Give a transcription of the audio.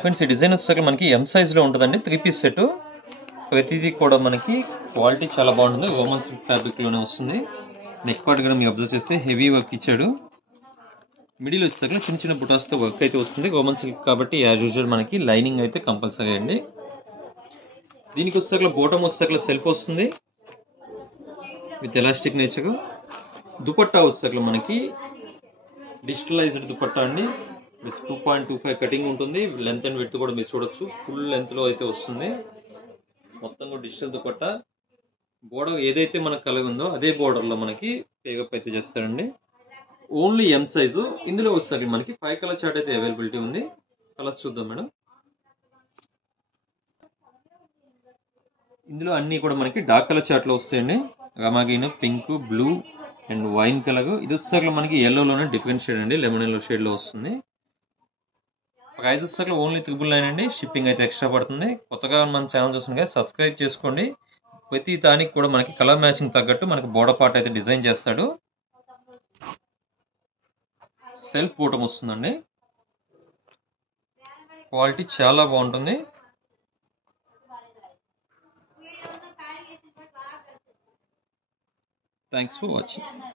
Friends ఈ design వచ్చేసరికి మనకి ఎం సైజ్లో ఉంటుందండి. 3 పీస్ సెట్. ప్రతిదీ కూడా మనకి క్వాలిటీ చాలా బాగుంటుంది. రోమన్ సిల్క్ ఫ్యాబ్రిక్లోనే వస్తుంది. నెక్ పార్ట్ కూడా మీరు అబ్జర్వ్ చేస్తే హెవీ వర్క్ ఇచ్చాడు. మిడిల్ వచ్చేసరికి చిన్న చిన్న బుటాస్తో వర్క్ అయితే వస్తుంది. రోమన్ సిల్క్ కాబట్టి యాజ్ యూజువల్ మనకి లైనింగ్ అయితే కంపల్సరీ అండి. దీనికి వచ్చేసరికి బాటమ్ వచ్చేసరికి సెల్ఫ్ వస్తుంది విత్ ఎలాస్టిక్ నేచర్. దుపట్టా వచ్చేసరికి మనకి డిజిటలైజ్డ్ దుపట్టా అండి. విత్ 2.25 కటింగ్ ఉంటుంది. లెంత్ అండ్ విడ్త్ కూడా మీరు చూడొచ్చు. ఫుల్ లెంత్లో అయితే వస్తుంది. మొత్తం కూడా డిజిటల్ దుపట్టా. బోర్డర్ ఏదైతే మనకు కలిగి ఉందో అదే బోర్డర్లో మనకి పేగప్ అయితే చేస్తారండి. Only M size. ఇందులో వచ్చేసరికి మనకి 5 కలర్ చార్ట్ అయితే అవైలబిలిటీ ఉంది. కలర్స్ చూద్దాం మేడం. ఇందులో అన్నీ కూడా మనకి డార్క్ కలర్ చార్ట్లో వస్తాయండి. రమాగిన్, pink, blue and wine colour. ఇది వచ్చేసరికి మనకి ఎల్లోలోనే డిఫరెంట్ షేడ్ అండి. లెమన్ ఎల్లో షేడ్లో వస్తుంది. ప్రైస్ వచ్చేసరికి ఓన్లీ 999 అండి. షిప్పింగ్ అయితే ఎక్స్ట్రా పడుతుంది. కొత్తగా మన ఛానల్ చూస్తుంది కదా, సబ్స్క్రైబ్ చేసుకోండి. ప్రతి దానికి కూడా మనకి కలర్ మ్యాచింగ్ తగ్గట్టు మనకి బోర్డర్ పార్ట్ అయితే డిజైన్ చేస్తాడు. సెల్ఫ్ బూటం వస్తుందండి. క్వాలిటీ చాలా బాగుంటుంది. Thanks for watching.